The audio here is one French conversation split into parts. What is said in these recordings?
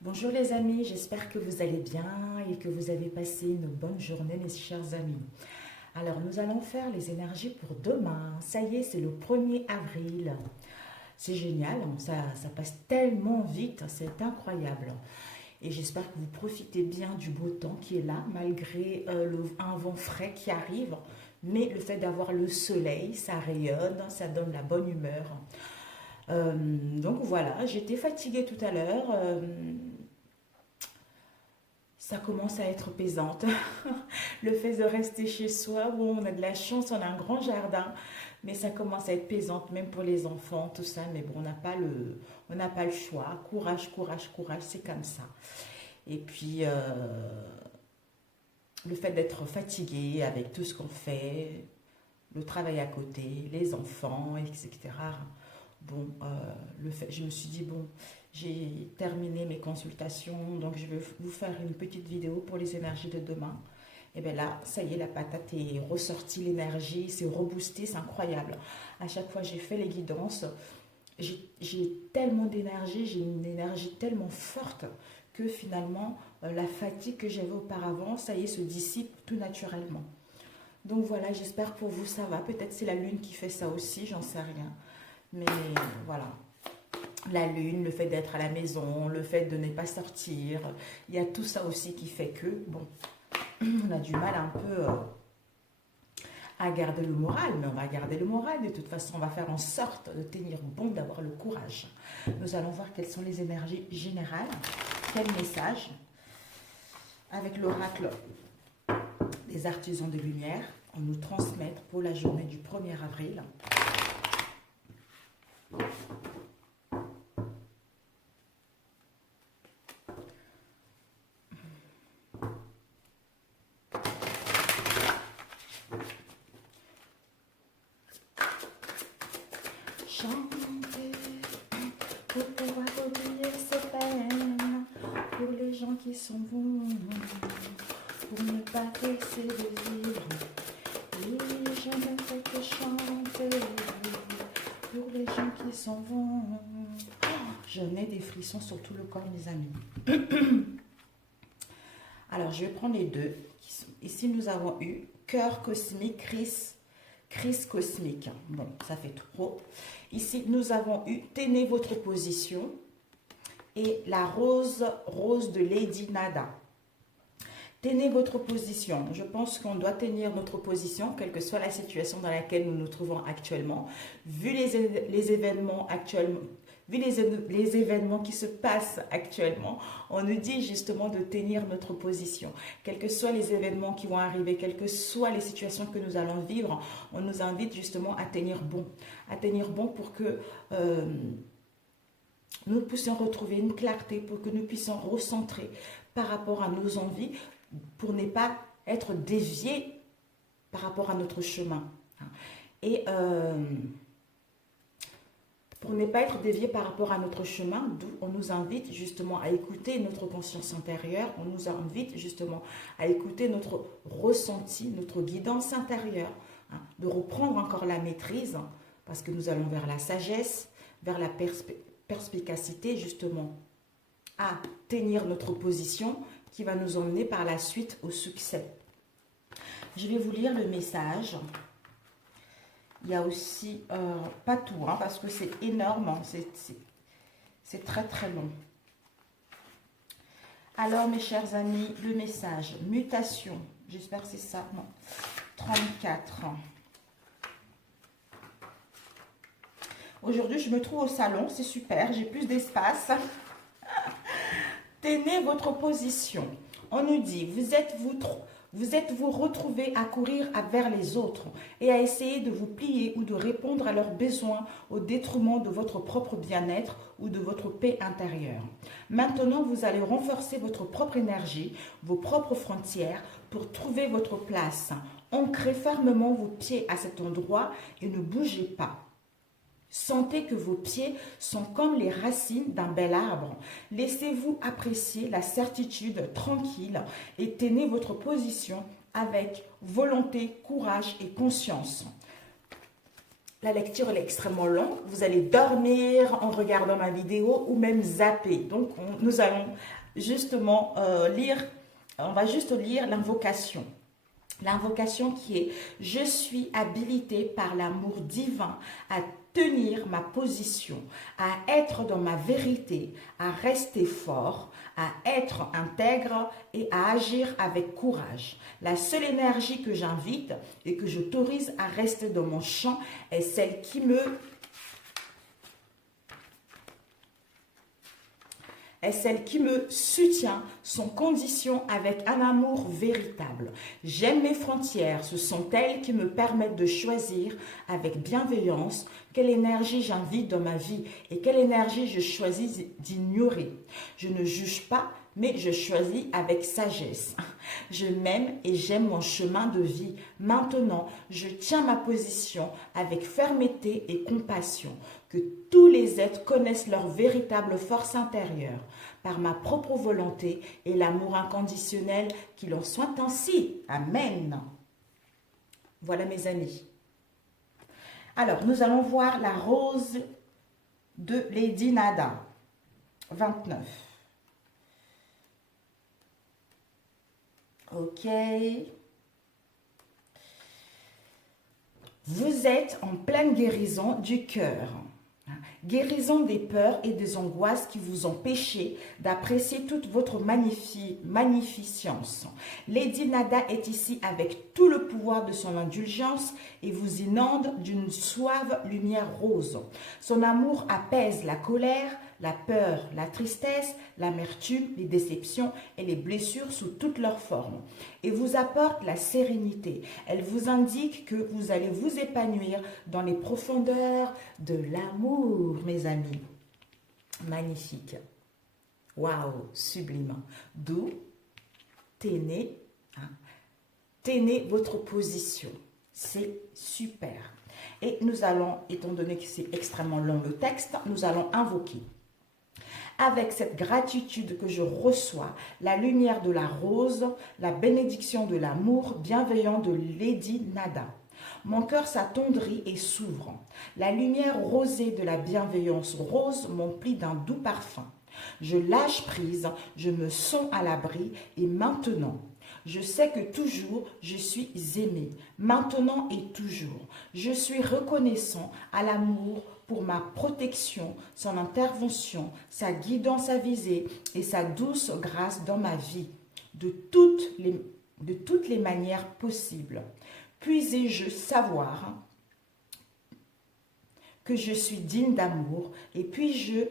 Bonjour les amis, j'espère que vous allez bien et que vous avez passé une bonne journée mes chers amis. Alors nous allons faire les énergies pour demain. Ça y est, c'est le 1er avril. C'est génial, hein, ça passe tellement vite, c'est incroyable. Et j'espère que vous profitez bien du beau temps qui est là, malgré un vent frais qui arrive. Mais le fait d'avoir le soleil, ça rayonne, ça donne la bonne humeur. Donc voilà, j'étais fatiguée tout à l'heure. Ça commence à être pesante. Le fait de rester chez soi, bon, on a de la chance, on a un grand jardin, mais ça commence à être pesante, même pour les enfants, tout ça. Mais bon, on n'a pas le choix. Courage, courage, courage, c'est comme ça. Et puis, le fait d'être fatigué avec tout ce qu'on fait, le travail à côté, les enfants, etc. Bon, je me suis dit, bon, j'ai terminé mes consultations, donc je vais vous faire une petite vidéo pour les énergies de demain. Et bien là, ça y est, la patate est ressortie, l'énergie, c'est reboosté, c'est incroyable. À chaque fois, j'ai fait les guidances, j'ai tellement d'énergie, j'ai une énergie tellement forte que finalement, la fatigue que j'avais auparavant, ça y est, se dissipe tout naturellement. Donc voilà, j'espère que pour vous ça va. Peut-être c'est la lune qui fait ça aussi, j'en sais rien. Mais voilà, la lune, le fait d'être à la maison, le fait de ne pas sortir, il y a tout ça aussi qui fait que, bon, on a du mal un peu à garder le moral, mais on va garder le moral. De toute façon, on va faire en sorte de tenir bon, d'avoir le courage. Nous allons voir quelles sont les énergies générales, quel message, avec l'oracle des artisans de lumière, on nous transmettre pour la journée du 1er avril. Chanter pour pouvoir oublier ses peines, pour les gens qui sont bons, pour ne pas laisser de vivre. Et je ne fais que chanter pour les gens qui sont bons. Je n'ai des frissons sur tout le corps, mes amis. Alors, je vais prendre les deux. Ici, nous avons eu cœur cosmique, crise cosmique. Bon, ça fait trop. Ici, nous avons eu tenez votre position et la rose de Lady Nada. Tenez votre position. Je pense qu'on doit tenir notre position, quelle que soit la situation dans laquelle nous nous trouvons actuellement. Vu les événements actuellement, vu les événements qui se passent actuellement, on nous dit justement de tenir notre position. Quels que soient les événements qui vont arriver, quelles que soient les situations que nous allons vivre, on nous invite justement à tenir bon. À tenir bon pour que nous puissions retrouver une clarté, pour que nous puissions recentrer par rapport à nos envies, pour ne pas être déviés par rapport à notre chemin. Et pour ne pas être dévié par rapport à notre chemin, d'où on nous invite justement à écouter notre conscience intérieure, on nous invite justement à écouter notre ressenti, notre guidance intérieure, de reprendre encore la maîtrise, parce que nous allons vers la sagesse, vers la perspicacité justement, à tenir notre position qui va nous emmener par la suite au succès. Je vais vous lire le message. Il y a aussi, pas tout, parce que c'est énorme, c'est très très long. Alors mes chers amis, le message, mutation, j'espère que c'est ça, non, 34. Aujourd'hui, je me trouve au salon, c'est super, j'ai plus d'espace. Tenez votre position. On nous dit, vous êtes vous retrouvés à courir vers les autres et à essayer de vous plier ou de répondre à leurs besoins au détriment de votre propre bien-être ou de votre paix intérieure. Maintenant, vous allez renforcer votre propre énergie, vos propres frontières pour trouver votre place. Ancrez fermement vos pieds à cet endroit et ne bougez pas. Sentez que vos pieds sont comme les racines d'un bel arbre. Laissez-vous apprécier la certitude tranquille et tenez votre position avec volonté, courage et conscience. La lecture elle est extrêmement longue. Vous allez dormir en regardant ma vidéo ou même zapper. Donc, nous allons justement lire, on va juste lire l'invocation. L'invocation qui est « Je suis habilité par l'amour divin à tenir ma position, à être dans ma vérité, à rester fort, à être intègre et à agir avec courage. La seule énergie que j'invite et que j'autorise à rester dans mon champ est celle qui me soutient sans condition avec un amour véritable. J'aime mes frontières, ce sont elles qui me permettent de choisir avec bienveillance quelle énergie j'invite dans ma vie et quelle énergie je choisis d'ignorer. Je ne juge pas, mais je choisis avec sagesse. Je m'aime et j'aime mon chemin de vie. Maintenant, je tiens ma position avec fermeté et compassion. Que tous les êtres connaissent leur véritable force intérieure par ma propre volonté et l'amour inconditionnel, qu'il en soit ainsi. Amen. Voilà mes amis. Alors, nous allons voir la rose de Lady Nada, 29. Ok. Vous êtes en pleine guérison du cœur. Guérison des peurs et des angoisses qui vous empêchaient d'apprécier toute votre magnificence. Lady Nada est ici avec tout le pouvoir de son indulgence et vous inonde d'une suave lumière rose. Son amour apaise la colère, la peur, la tristesse, l'amertume, les déceptions et les blessures sous toutes leurs formes et vous apporte la sérénité. Elle vous indique que vous allez vous épanouir dans les profondeurs de l'amour, mes amis. Magnifique. Waouh, sublime. D'où tenez votre position. C'est super. Et nous allons, étant donné que c'est extrêmement long le texte, nous allons invoquer. Avec cette gratitude que je reçois, la lumière de la rose, la bénédiction de l'amour bienveillant de Lady Nada. Mon cœur s'attendrit et s'ouvre. La lumière rosée de la bienveillance rose m'emplit d'un doux parfum. Je lâche prise, je me sens à l'abri et maintenant, je sais que toujours je suis aimée, maintenant et toujours. Je suis reconnaissant à l'amour pour ma protection, son intervention, sa guidance avisée et sa douce grâce dans ma vie, de toutes les manières possibles. Puis-je savoir que je suis digne d'amour et puis-je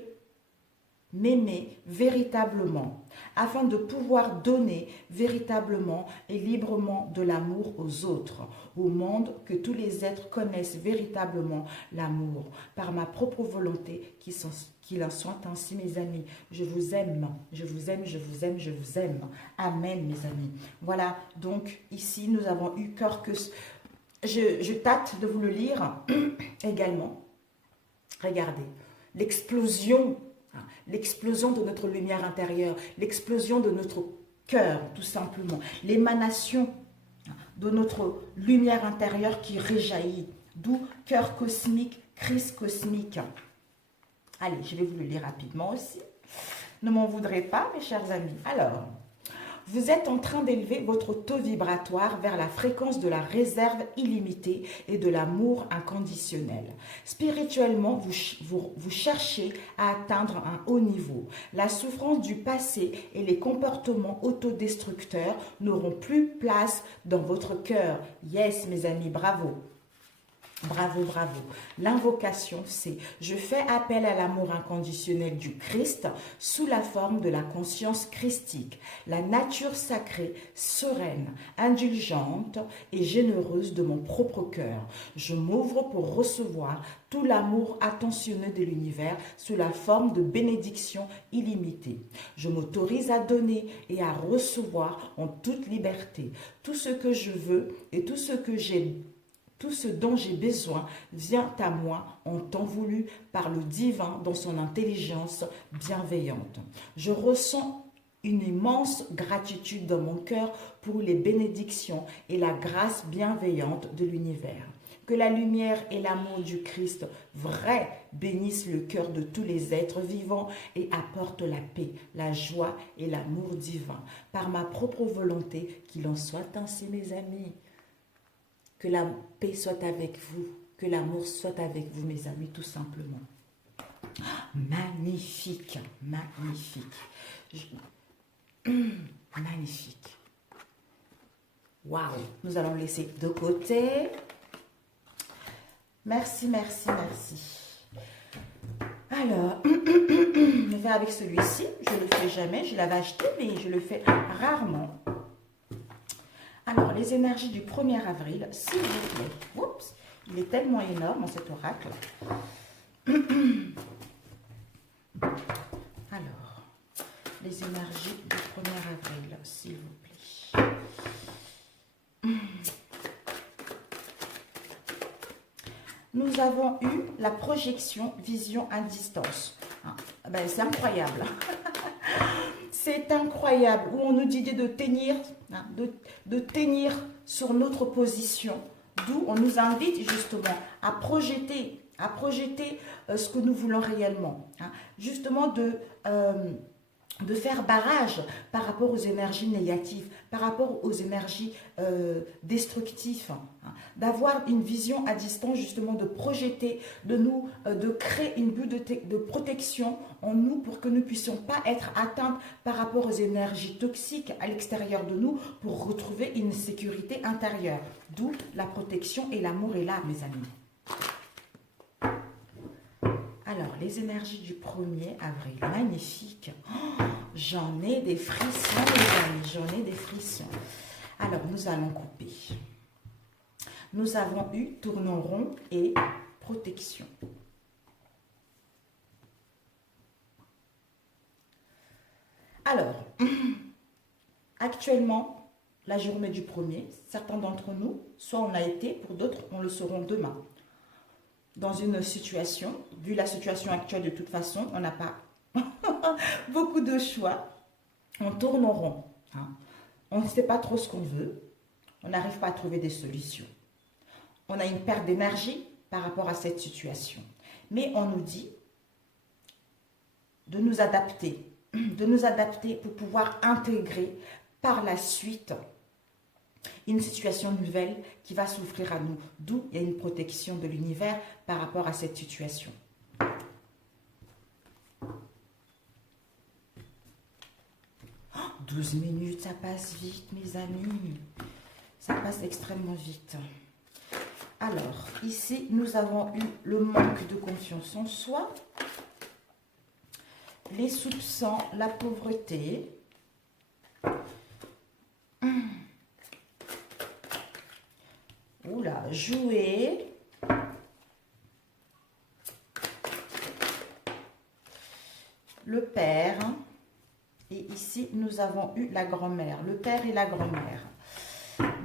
m'aimer véritablement afin de pouvoir donner véritablement et librement de l'amour aux autres, au monde, que tous les êtres connaissent véritablement l'amour par ma propre volonté, qu'il en soit ainsi, mes amis. Je vous aime, je vous aime, je vous aime, je vous aime. Amen, mes amis. Voilà, donc ici nous avons eu cœur que... Je tâte de vous le lire également. Regardez, l'explosion de notre lumière intérieure, l'explosion de notre cœur, tout simplement, l'émanation de notre lumière intérieure qui réjaillit, d'où cœur cosmique, crise cosmique. Allez, je vais vous le lire rapidement aussi. Ne m'en voudrez pas, mes chers amis. Alors, vous êtes en train d'élever votre taux vibratoire vers la fréquence de la réserve illimitée et de l'amour inconditionnel. Spirituellement, vous cherchez à atteindre un haut niveau. La souffrance du passé et les comportements autodestructeurs n'auront plus place dans votre cœur. Yes, mes amis, bravo. Bravo, bravo. L'invocation, c'est « Je fais appel à l'amour inconditionnel du Christ sous la forme de la conscience christique, la nature sacrée, sereine, indulgente et généreuse de mon propre cœur. Je m'ouvre pour recevoir tout l'amour attentionné de l'univers sous la forme de bénédictions illimitées. Je m'autorise à donner et à recevoir en toute liberté tout ce que je veux et tout ce dont j'ai besoin vient à moi en temps voulu par le divin dans son intelligence bienveillante. Je ressens une immense gratitude dans mon cœur pour les bénédictions et la grâce bienveillante de l'univers. Que la lumière et l'amour du Christ vrai bénissent le cœur de tous les êtres vivants et apportent la paix, la joie et l'amour divin. Par ma propre volonté, qu'il en soit ainsi, mes amis. Que la paix soit avec vous, que l'amour soit avec vous, mes amis, tout simplement. Magnifique, magnifique. Magnifique. Waouh, nous allons laisser de côté. Merci, merci, merci. Alors, je vais faire avec celui-ci. Je ne le fais jamais. Je l'avais acheté, mais je le fais rarement. Alors, les énergies du 1er avril, s'il vous plaît. Oups, il est tellement énorme, cet oracle. Alors, les énergies du 1er avril, s'il vous plaît. Nous avons eu la projection vision à distance. Ben, c'est incroyable. C'est incroyable. Où on nous dit de tenir, de tenir sur notre position. D'où on nous invite justement à projeter ce que nous voulons réellement. Justement de faire barrage par rapport aux énergies négatives, par rapport aux énergies destructives, d'avoir une vision à distance, justement de projeter, de créer une bulle de protection en nous pour que nous ne puissions pas être atteints par rapport aux énergies toxiques à l'extérieur de nous pour retrouver une sécurité intérieure. D'où la protection et l'amour est là, mes amis. Alors, les énergies du 1er avril, magnifique. Oh, j'en ai des frissons, les amis, j'en ai des frissons. Alors, nous allons couper. Nous avons eu tournon rond et protection. Alors, actuellement, la journée du 1er, certains d'entre nous, soit on l'a été, pour d'autres, on le seront demain. Dans une situation, vu la situation actuelle de toute façon, on n'a pas beaucoup de choix. On tourne en rond. On ne sait pas trop ce qu'on veut. On n'arrive pas à trouver des solutions. On a une perte d'énergie par rapport à cette situation. Mais on nous dit de nous adapter pour pouvoir intégrer par la suite une situation nouvelle qui va s'offrir à nous. D'où il y a une protection de l'univers par rapport à cette situation. Oh, 12 minutes, ça passe vite, mes amis. Ça passe extrêmement vite. Alors, ici, nous avons eu le manque de confiance en soi, les soupçons, la pauvreté. Oula, jouer. Le père. Et ici, nous avons eu la grand-mère. Le père et la grand-mère.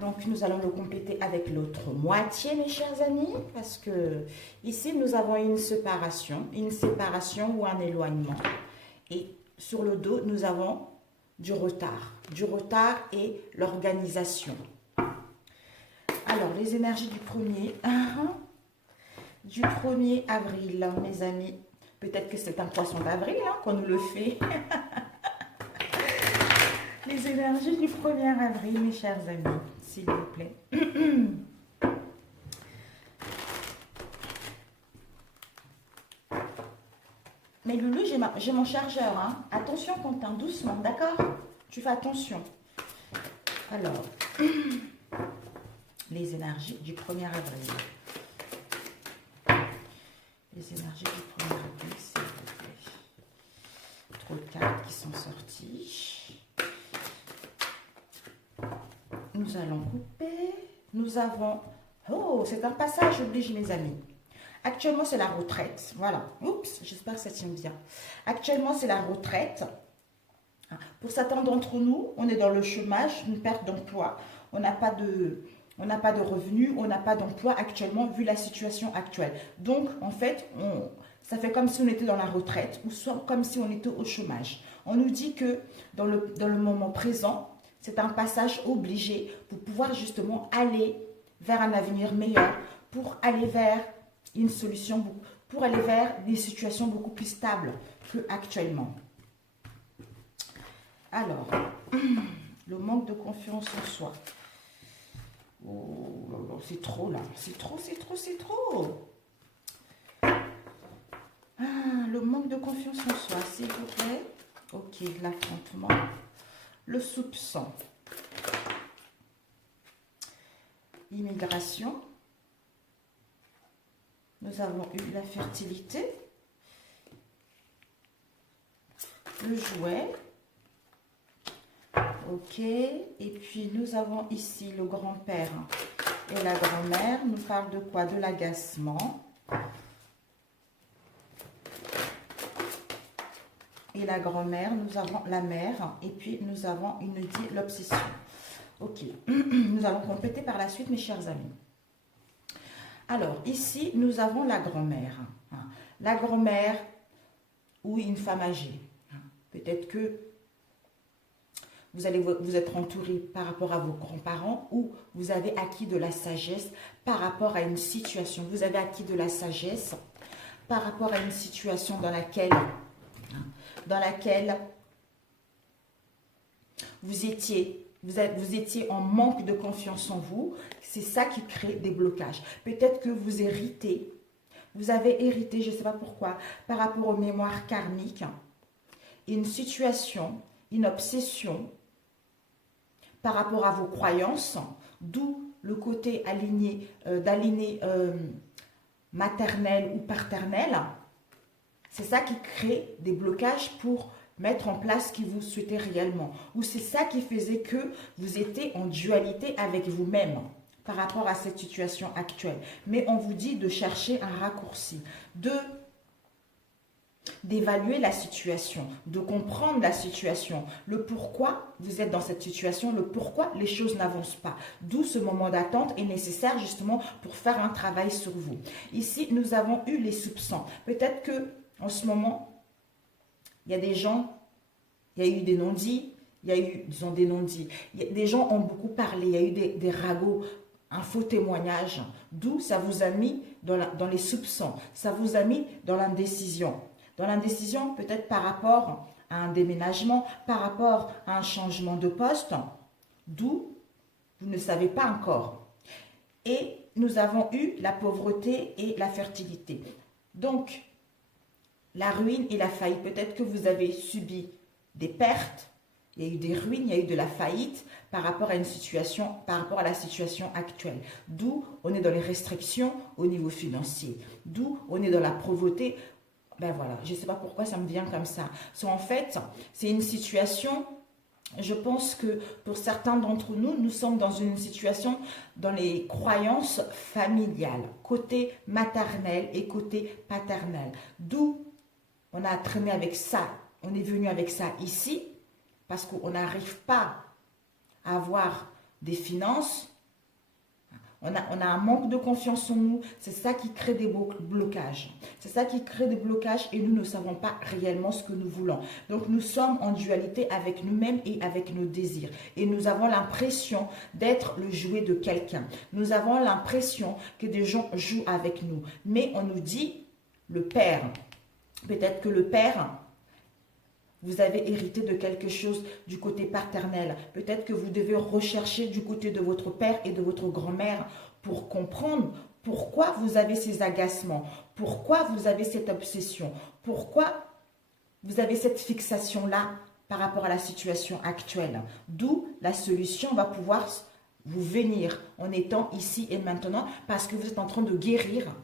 Donc, nous allons le compléter avec l'autre moitié, mes chers amis. Parce que ici, nous avons une séparation ou un éloignement. Et sur le dos, nous avons du retard. Du retard et l'organisation. Alors, les énergies du 1er avril, mes amis. Peut-être que c'est un poisson d'avril qu'on nous le fait. Les énergies du 1er avril, mes chers amis, s'il vous plaît. Mais Loulou, j'ai mon chargeur. Attention, Quentin, doucement, d'accord? Tu fais attention. Alors... les énergies du 1er avril. Les énergies du 1er avril, s'il vous plaît. Trop de cartes qui sont sorties. Nous allons couper. Nous avons... Oh, c'est un passage oblige, mes amis. Actuellement, c'est la retraite. Voilà. Oups, j'espère que ça tient bien. Actuellement, c'est la retraite. Pour certains d'entre nous, on est dans le chômage, une perte d'emploi. On n'a pas de revenus, on n'a pas d'emploi actuellement vu la situation actuelle. Donc, en fait, ça fait comme si on était dans la retraite ou soit comme si on était au chômage. On nous dit que dans le moment présent, c'est un passage obligé pour pouvoir justement aller vers un avenir meilleur, pour aller vers une solution, pour aller vers des situations beaucoup plus stables qu'actuellement. Alors, le manque de confiance en soi. Oh, c'est trop là, c'est trop. Ah, le manque de confiance en soi, s'il vous plaît. Ok, l'affrontement. Le soupçon. Immigration. Nous avons eu la fertilité. Le jouet. Ok. Et puis, nous avons ici le grand-père et la grand-mère. Nous parlent de quoi? De l'agacement. Et la grand-mère, nous avons la mère. Et puis, nous avons l'obsession. Ok. Nous allons compléter par la suite, mes chers amis. Alors, ici, nous avons la grand-mère. La grand-mère ou une femme âgée. Peut-être que vous allez vous être entouré par rapport à vos grands-parents ou vous avez acquis de la sagesse par rapport à une situation. Vous avez acquis de la sagesse par rapport à une situation dans laquelle vous étiez en manque de confiance en vous. C'est ça qui crée des blocages. Peut-être que vous avez hérité, je ne sais pas pourquoi, par rapport aux mémoires karmiques, une situation, une obsession par rapport à vos croyances, d'où le côté d'aligner maternel ou paternel. C'est ça qui crée des blocages pour mettre en place ce que vous souhaitez réellement. Ou c'est ça qui faisait que vous étiez en dualité avec vous-même par rapport à cette situation actuelle. Mais on vous dit de chercher un raccourci, d'évaluer la situation, de comprendre la situation, le pourquoi vous êtes dans cette situation, le pourquoi les choses n'avancent pas. D'où ce moment d'attente est nécessaire justement pour faire un travail sur vous. Ici, nous avons eu les soupçons. Peut-être que en ce moment, il y a des gens, il y a eu des non-dits, il y a eu, disons, des non-dits. Des gens ont beaucoup parlé, il y a eu des ragots, un faux témoignage. D'où ça vous a mis dans les soupçons, ça vous a mis dans l'indécision. Dans l'indécision, peut-être par rapport à un déménagement, par rapport à un changement de poste, d'où vous ne savez pas encore. Et nous avons eu la pauvreté et la fertilité. Donc, la ruine et la faillite. Peut-être que vous avez subi des pertes, il y a eu des ruines, il y a eu de la faillite par rapport à une situation, par rapport à la situation actuelle. D'où on est dans les restrictions au niveau financier. D'où on est dans la pauvreté. Ben voilà, je ne sais pas pourquoi ça me vient comme ça. En fait, c'est une situation, je pense que pour certains d'entre nous, nous sommes dans une situation dans les croyances familiales, côté maternel et côté paternel. D'où on a traîné avec ça, on est venu avec ça ici, parce qu'on n'arrive pas à avoir des finances. On a un manque de confiance en nous. C'est ça qui crée des blocages. C'est ça qui crée des blocages et nous ne savons pas réellement ce que nous voulons. Donc nous sommes en dualité avec nous-mêmes et avec nos désirs. Et nous avons l'impression d'être le jouet de quelqu'un. Nous avons l'impression que des gens jouent avec nous. Mais on nous dit, le père, peut-être que le père, vous avez hérité de quelque chose du côté paternel. Peut-être que vous devez rechercher du côté de votre père et de votre grand-mère pour comprendre pourquoi vous avez ces agacements, pourquoi vous avez cette obsession, pourquoi vous avez cette fixation-là par rapport à la situation actuelle. D'où la solution va pouvoir vous venir en étant ici et maintenant parce que vous êtes en train de guérir.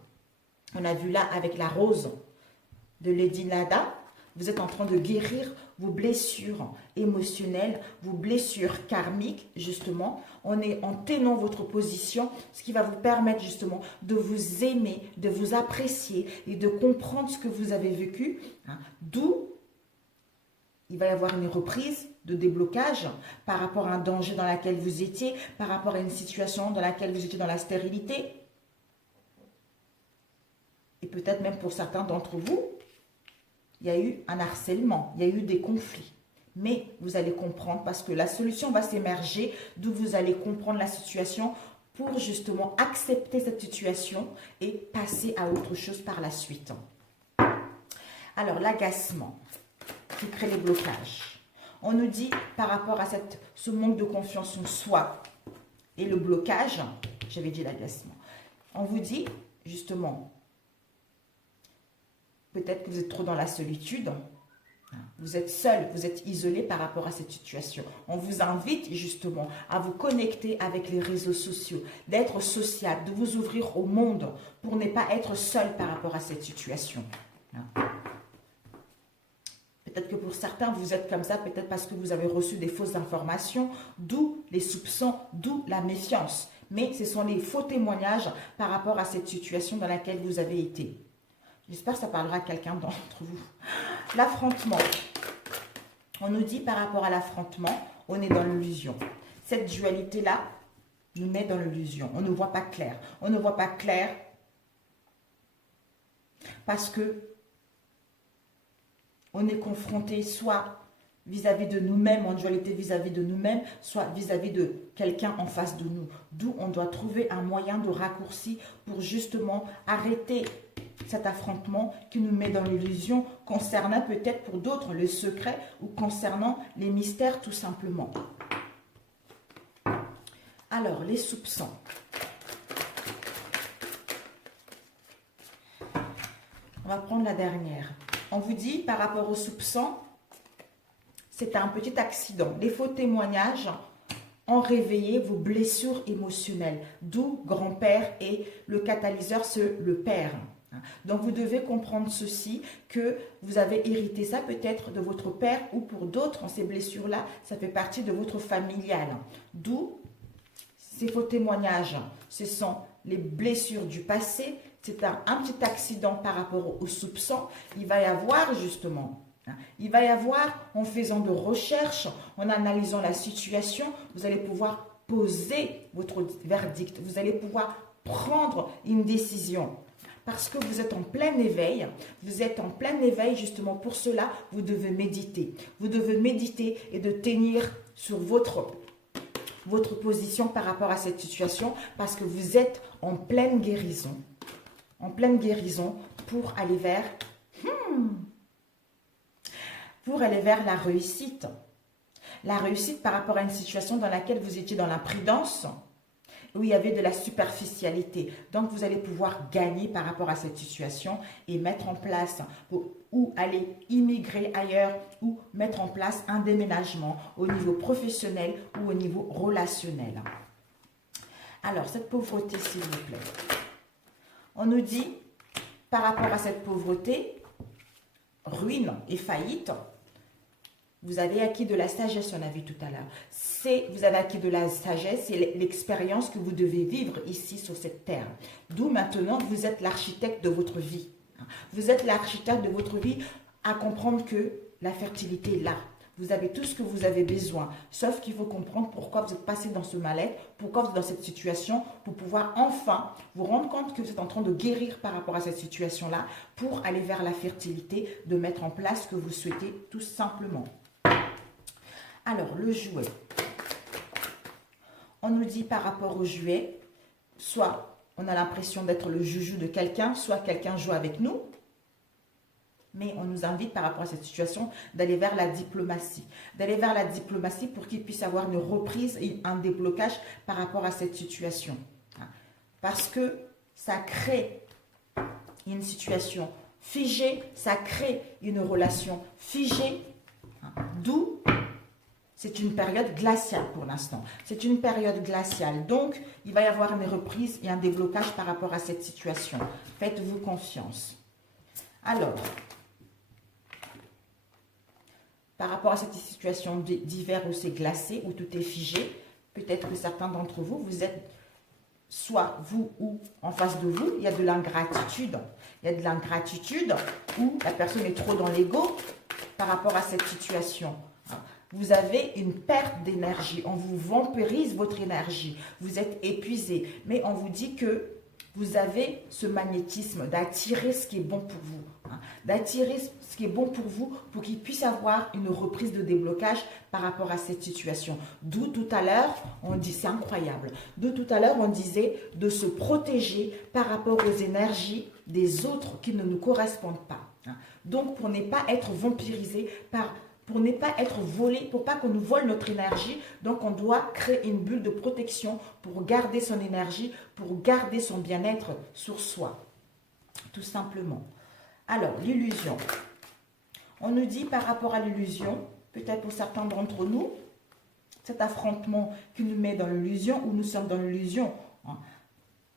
On a vu là avec la rose de Lady Nada. Vous êtes en train de guérir vos blessures émotionnelles, vos blessures karmiques, justement, en tenant votre position, ce qui va vous permettre justement de vous aimer, de vous apprécier et de comprendre ce que vous avez vécu. D'où il va y avoir une reprise de déblocage par rapport à un danger dans lequel vous étiez, par rapport à une situation dans laquelle vous étiez dans la stérilité. Et peut-être même pour certains d'entre vous, il y a eu un harcèlement, il y a eu des conflits. Mais vous allez comprendre parce que la solution va s'émerger, d'où vous allez comprendre la situation pour justement accepter cette situation et passer à autre chose par la suite. Alors, l'agacement qui crée les blocages. On nous dit par rapport à ce manque de confiance en soi et le blocage, j'avais dit l'agacement, on vous dit justement, peut-être que vous êtes trop dans la solitude, vous êtes seul, vous êtes isolé par rapport à cette situation. On vous invite justement à vous connecter avec les réseaux sociaux, d'être social, de vous ouvrir au monde pour ne pas être seul par rapport à cette situation. Peut-être que pour certains, vous êtes comme ça, peut-être parce que vous avez reçu des fausses informations, d'où les soupçons, d'où la méfiance. Mais ce sont les faux témoignages par rapport à cette situation dans laquelle vous avez été. J'espère que ça parlera à quelqu'un d'entre vous. L'affrontement. On nous dit par rapport à l'affrontement, on est dans l'illusion. Cette dualité-là nous met dans l'illusion. On ne voit pas clair. On ne voit pas clair parce que on est confronté soit vis-à-vis de nous-mêmes, en dualité vis-à-vis de nous-mêmes, soit vis-à-vis de quelqu'un en face de nous. D'où on doit trouver un moyen de raccourci pour justement arrêter cet affrontement qui nous met dans l'illusion concernant peut-être pour d'autres le secret ou concernant les mystères tout simplement. Alors, les soupçons. On va prendre la dernière. On vous dit par rapport aux soupçons, c'est un petit accident. Les faux témoignages ont réveillé vos blessures émotionnelles, d'où grand-père et le catalyseur, c'est le père. Donc, vous devez comprendre ceci, que vous avez hérité ça peut-être de votre père ou pour d'autres, ces blessures-là, ça fait partie de votre familial. D'où ces faux témoignages, ce sont les blessures du passé, c'est un petit accident par rapport aux soupçons. Il va y avoir justement, il va y avoir en faisant de recherches, en analysant la situation, vous allez pouvoir poser votre verdict, vous allez pouvoir prendre une décision. Parce que vous êtes en plein éveil, justement pour cela, vous devez méditer. Vous devez méditer et de tenir sur votre position par rapport à cette situation parce que vous êtes en pleine guérison. En pleine guérison pour aller vers la réussite. La réussite par rapport à une situation dans laquelle vous étiez dans l'imprudence, où il y avait de la superficialité. Donc, vous allez pouvoir gagner par rapport à cette situation et mettre en place ou aller immigrer ailleurs ou mettre en place un déménagement au niveau professionnel ou au niveau relationnel. Alors, cette pauvreté, s'il vous plaît. On nous dit, par rapport à cette pauvreté, ruine et faillite, vous avez acquis de la sagesse, on a vu tout à l'heure. Vous avez acquis de la sagesse et l'expérience que vous devez vivre ici sur cette terre. D'où maintenant, vous êtes l'architecte de votre vie. Vous êtes l'architecte de votre vie à comprendre que la fertilité est là. Vous avez tout ce que vous avez besoin. Sauf qu'il faut comprendre pourquoi vous êtes passé dans ce mal-être, pourquoi vous êtes dans cette situation, pour pouvoir enfin vous rendre compte que vous êtes en train de guérir par rapport à cette situation-là, pour aller vers la fertilité, de mettre en place ce que vous souhaitez tout simplement. Alors, le jouet. On nous dit par rapport au jouet, soit on a l'impression d'être le joujou de quelqu'un, soit quelqu'un joue avec nous. Mais on nous invite par rapport à cette situation d'aller vers la diplomatie. D'aller vers la diplomatie pour qu'il puisse avoir une reprise et un déblocage par rapport à cette situation. Parce que ça crée une situation figée, ça crée une relation figée. D'où c'est une période glaciale pour l'instant. C'est une période glaciale. Donc, il va y avoir une reprise et un déblocage par rapport à cette situation. Faites-vous confiance. Alors, par rapport à cette situation d'hiver où c'est glacé, où tout est figé, peut-être que certains d'entre vous, vous êtes soit vous ou en face de vous, il y a de l'ingratitude. Il y a de l'ingratitude où la personne est trop dans l'ego par rapport à cette situation. Vous avez une perte d'énergie, on vous vampirise votre énergie, vous êtes épuisé, mais on vous dit que vous avez ce magnétisme d'attirer ce qui est bon pour vous. hein, d'attirer ce qui est bon pour vous, pour qu'il puisse avoir une reprise de déblocage par rapport à cette situation. D'où tout à l'heure, on dit, c'est incroyable, d'où tout à l'heure on disait de se protéger par rapport aux énergies des autres qui ne nous correspondent pas. Hein. Donc pour ne pas être vampirisé pour ne pas être volé, pour pas qu'on nous vole notre énergie, donc on doit créer une bulle de protection pour garder son énergie, pour garder son bien-être sur soi, tout simplement. Alors, l'illusion. On nous dit par rapport à l'illusion, peut-être pour certains d'entre nous, cet affrontement qui nous met dans l'illusion, ou nous sommes dans l'illusion, hein,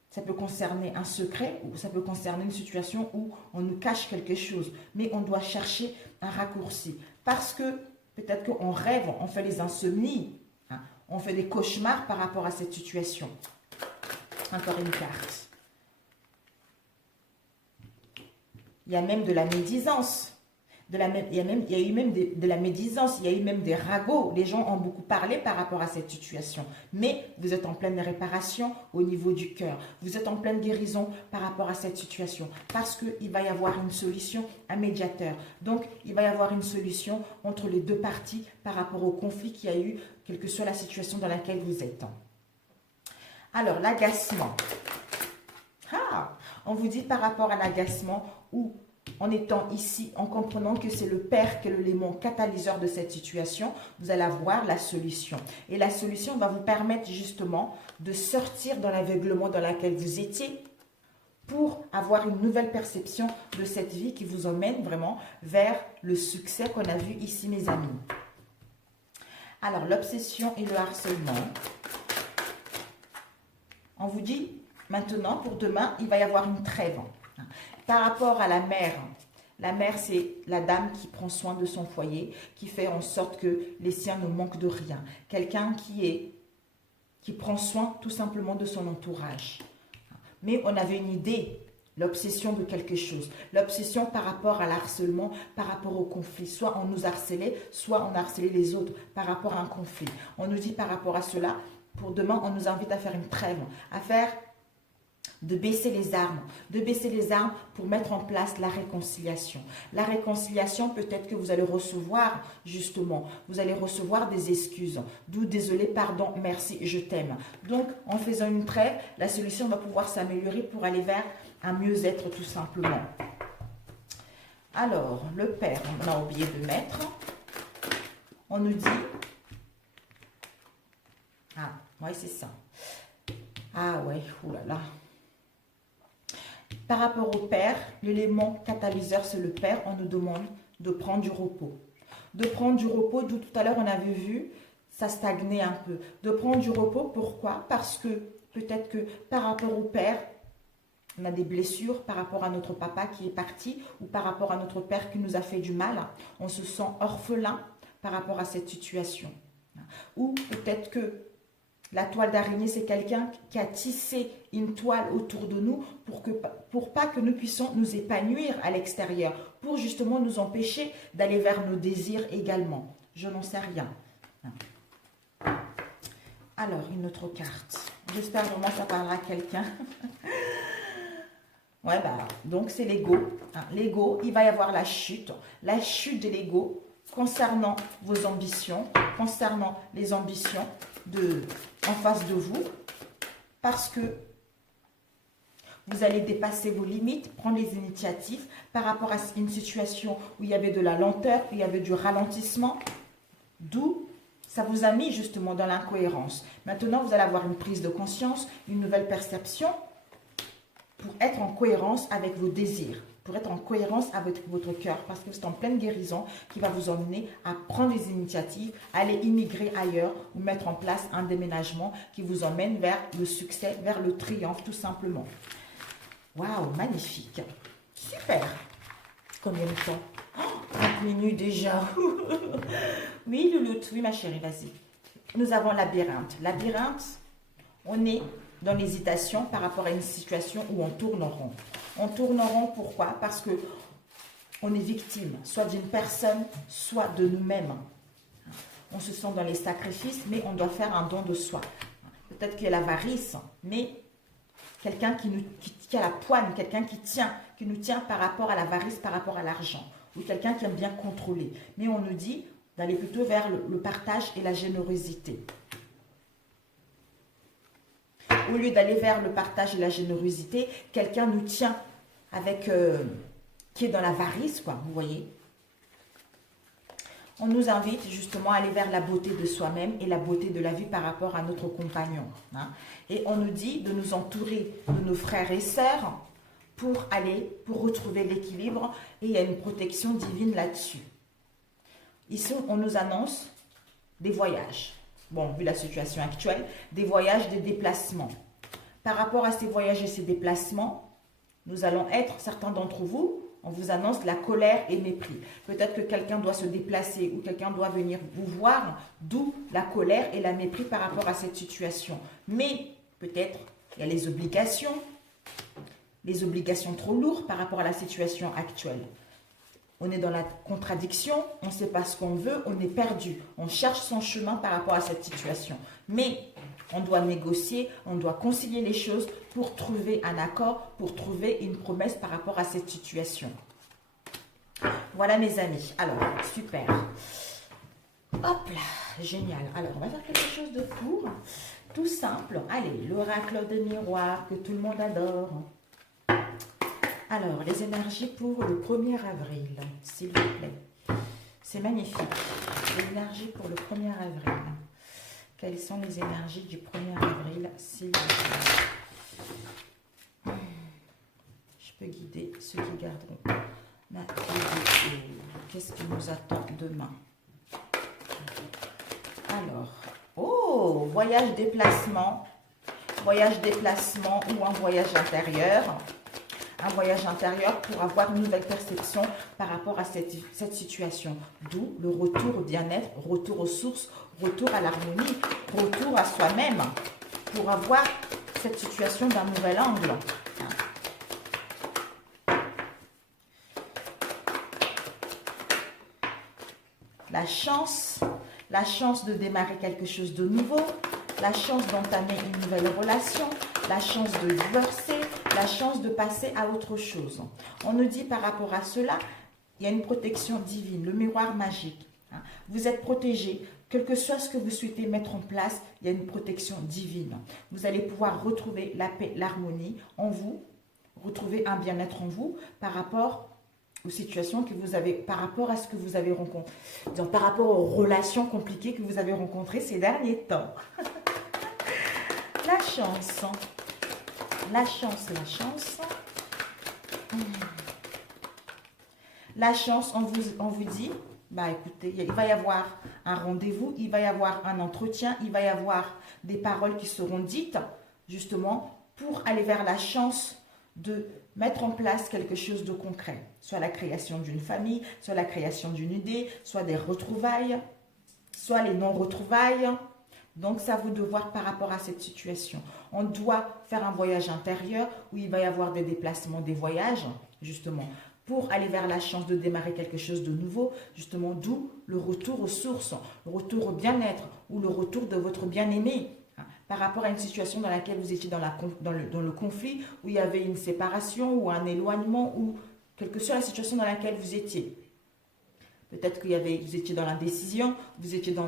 ça peut concerner un secret, ou ça peut concerner une situation où on nous cache quelque chose, mais on doit chercher un raccourci. Parce que peut-être qu'on rêve, on fait des insomnies, hein, on fait des cauchemars par rapport à cette situation. Encore une carte. Il y a même de la médisance. Il y a eu même de la médisance, il y a eu même des ragots. Les gens ont beaucoup parlé par rapport à cette situation. Mais vous êtes en pleine réparation au niveau du cœur. Vous êtes en pleine guérison par rapport à cette situation. Parce qu'il va y avoir une solution, un médiateur. Donc, il va y avoir une solution entre les deux parties par rapport au conflit qu'il y a eu, quelle que soit la situation dans laquelle vous êtes. Alors, l'agacement. Ah, on vous dit par rapport à l'agacement où en étant ici, en comprenant que c'est le Père qui est l'élément catalyseur de cette situation, vous allez avoir la solution. Et la solution va vous permettre justement de sortir dans l'aveuglement dans lequel vous étiez pour avoir une nouvelle perception de cette vie qui vous emmène vraiment vers le succès qu'on a vu ici, mes amis. Alors, l'obsession et le harcèlement. On vous dit maintenant, pour demain, il va y avoir une trêve. Par rapport à la mère, c'est la dame qui prend soin de son foyer, qui fait en sorte que les siens ne manquent de rien. Quelqu'un qui prend soin tout simplement de son entourage. Mais on avait une idée, l'obsession de quelque chose. L'obsession par rapport à l'harcèlement, par rapport au conflit. Soit on nous harcelait, soit on harcelait les autres par rapport à un conflit. On nous dit par rapport à cela, pour demain, on nous invite à faire une trêve, de baisser les armes pour mettre en place la réconciliation. La réconciliation, peut-être que vous allez recevoir, justement, vous allez recevoir des excuses. D'où désolé, pardon, merci, je t'aime. Donc, en faisant une trêve, la solution va pouvoir s'améliorer pour aller vers un mieux-être tout simplement. Alors, le Père, on a oublié de mettre. On nous dit... Ah, ouais, c'est ça. Ah ouais, oulala. Par rapport au Père, l'élément catalyseur, c'est le Père. On nous demande de prendre du repos. De prendre du repos, d'où tout à l'heure on avait vu, ça stagnait un peu. De prendre du repos, pourquoi? Parce que peut-être que par rapport au Père, on a des blessures par rapport à notre papa qui est parti ou par rapport à notre Père qui nous a fait du mal. On se sent orphelin par rapport à cette situation. Ou peut-être que la toile d'araignée, c'est quelqu'un qui a tissé une toile autour de nous pour pas que nous puissions nous épanouir à l'extérieur, pour justement nous empêcher d'aller vers nos désirs également. Je n'en sais rien. Alors, une autre carte. J'espère vraiment que ça parlera à quelqu'un. Ouais, donc c'est l'ego. L'ego, il va y avoir la chute de l'ego concernant vos ambitions, concernant les ambitions en face de vous, parce que vous allez dépasser vos limites, prendre les initiatives par rapport à une situation où il y avait de la lenteur, où il y avait du ralentissement, d'où ça vous a mis justement dans l'incohérence. Maintenant, vous allez avoir une prise de conscience, une nouvelle perception pour être en cohérence avec vos désirs, pour être en cohérence avec votre cœur, parce que c'est en pleine guérison qui va vous emmener à prendre des initiatives, aller immigrer ailleurs ou mettre en place un déménagement qui vous emmène vers le succès, vers le triomphe tout simplement. Waouh, magnifique. Super. Combien de temps? 30 minutes déjà. Oui, Louloute, oui ma chérie, vas-y. Nous avons labyrinthe. Labyrinthe, on est dans l'hésitation par rapport à une situation où on tourne en rond. On tourne en rond, pourquoi? Parce que on est victime, soit d'une personne, soit de nous-mêmes. On se sent dans les sacrifices, mais on doit faire un don de soi. Peut-être qu'il y a l'avarice, mais quelqu'un qui a la poigne, quelqu'un qui nous tient par rapport à l'avarice, par rapport à l'argent, ou quelqu'un qui aime bien contrôler. Mais on nous dit d'aller plutôt vers le partage et la générosité. Au lieu d'aller vers le partage et la générosité, quelqu'un nous tient avec, qui est dans l'avarice, quoi, vous voyez. On nous invite justement à aller vers la beauté de soi-même et la beauté de la vie par rapport à notre compagnon. Hein. Et on nous dit de nous entourer de nos frères et sœurs pour retrouver l'équilibre. Et il y a une protection divine là-dessus. Ici, on nous annonce des voyages. Bon, vu la situation actuelle, des voyages, des déplacements. Par rapport à ces voyages et ces déplacements, nous allons être, certains d'entre vous, on vous annonce la colère et mépris. Peut-être que quelqu'un doit se déplacer ou quelqu'un doit venir vous voir, d'où la colère et la mépris par rapport à cette situation. Mais peut-être il y a les obligations trop lourdes par rapport à la situation actuelle. On est dans la contradiction, on ne sait pas ce qu'on veut, on est perdu. On cherche son chemin par rapport à cette situation. Mais on doit négocier, on doit concilier les choses pour trouver un accord, pour trouver une promesse par rapport à cette situation. Voilà mes amis. Alors, super. Hop là, génial. Alors, on va faire quelque chose de court, tout simple. Allez, l'oracle de miroir que tout le monde adore. Alors, les énergies pour le 1er avril, s'il vous plaît. C'est magnifique. Les énergies pour le 1er avril. Quelles sont les énergies du 1er avril, s'il vous plaît? Je peux guider ceux qui garderont ma vidéo. Qu'est-ce qui nous attend demain? Alors, oh, voyage déplacement ou un voyage intérieur. Un voyage intérieur pour avoir une nouvelle perception par rapport à cette situation. D'où le retour au bien-être, retour aux sources, retour à l'harmonie, retour à soi-même pour avoir cette situation d'un nouvel angle. La chance de démarrer quelque chose de nouveau, la chance d'entamer une nouvelle relation, la chance de divorcer, la chance de passer à autre chose. On nous dit par rapport à cela, il y a une protection divine, le miroir magique. Vous êtes protégé, quel que soit ce que vous souhaitez mettre en place, il y a une protection divine. Vous allez pouvoir retrouver la paix, l'harmonie en vous, retrouver un bien-être en vous par rapport aux situations que vous avez, par rapport à ce que vous avez rencontré, donc par rapport aux relations compliquées que vous avez rencontrées ces derniers temps. La chance. La chance. La chance, on vous dit, bah écoutez, il va y avoir un rendez-vous, il va y avoir un entretien, il va y avoir des paroles qui seront dites, justement, pour aller vers la chance de mettre en place quelque chose de concret. Soit la création d'une famille, soit la création d'une idée, soit des retrouvailles, soit les non-retrouvailles. Donc, c'est à vous de voir par rapport à cette situation. On doit faire un voyage intérieur où il va y avoir des déplacements, des voyages, justement, pour aller vers la chance de démarrer quelque chose de nouveau, justement, d'où le retour aux sources, le retour au bien-être ou le retour de votre bien-aimé. Par rapport à une situation dans laquelle vous étiez dans le conflit, où il y avait une séparation ou un éloignement, ou quelle que soit la situation dans laquelle vous étiez. Peut-être que vous étiez dans l'indécision, vous étiez dans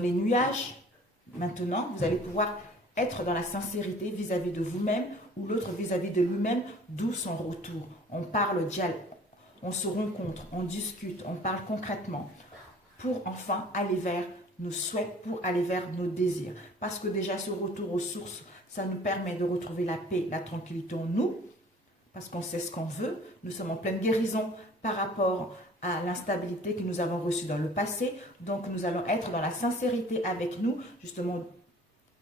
les nuages. Maintenant, vous allez pouvoir être dans la sincérité vis-à-vis de vous-même ou l'autre vis-à-vis de lui-même, d'où son retour. On parle, on se rencontre, on discute, on parle concrètement pour enfin aller vers nos souhaits, pour aller vers nos désirs. Parce que déjà, ce retour aux sources, ça nous permet de retrouver la paix, la tranquillité en nous, parce qu'on sait ce qu'on veut. Nous sommes en pleine guérison par rapport à l'instabilité que nous avons reçue dans le passé. Donc, nous allons être dans la sincérité avec nous, justement,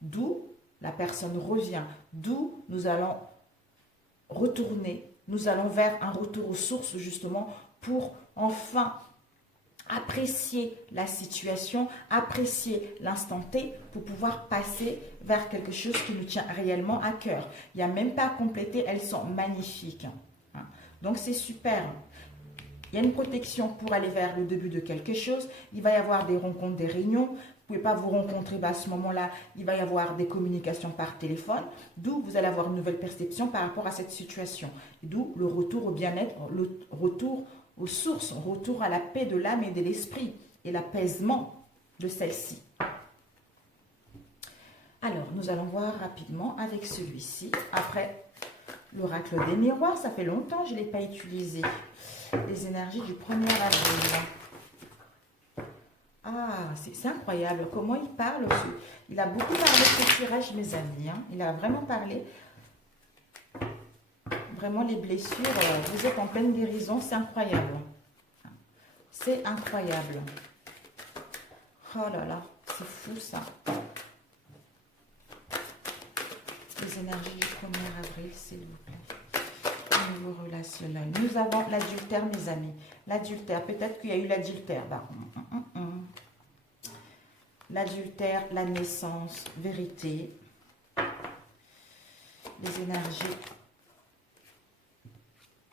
d'où la personne revient, d'où nous allons retourner. Nous allons vers un retour aux sources, justement, pour enfin apprécier la situation, apprécier l'instant T pour pouvoir passer vers quelque chose qui nous tient réellement à cœur. Il n'y a même pas à compléter, elles sont magnifiques. Donc, c'est super. Il Il y a une protection pour aller vers le début de quelque chose. Il va y avoir des rencontres, des réunions. Vous ne pouvez pas vous rencontrer, à ce moment-là, il va y avoir des communications par téléphone, d'où vous allez avoir une nouvelle perception par rapport à cette situation. D'où le retour au bien-être, le retour aux sources, retour à la paix de l'âme et de l'esprit et l'apaisement de celle-ci. Alors, nous allons voir rapidement avec celui-ci. Après, l'oracle des miroirs, ça fait longtemps que je ne l'ai pas utilisé. Les énergies du 1er avril. Ah, c'est incroyable comment il parle. Il a beaucoup parlé de ce tirage, mes amis. Hein. Il a vraiment parlé. Vraiment, les blessures, vous êtes en pleine guérison. C'est incroyable. C'est incroyable. Oh là là, c'est fou ça. Les énergies du 1er avril, s'il vous plaît. Au niveau relationnel. Nous avons l'adultère, mes amis. L'adultère, peut-être qu'il y a eu l'adultère. L'adultère, la naissance, vérité. Les énergies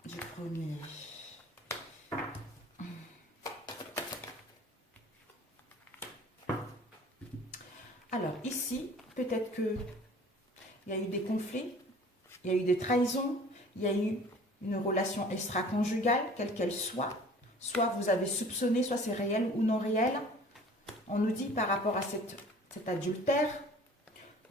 du 1er. Alors, ici, peut-être que il y a eu des conflits, il y a eu des trahisons, il y a eu une relation extra-conjugale, quelle qu'elle soit. Soit vous avez soupçonné, soit c'est réel ou non réel. On nous dit par rapport à cet adultère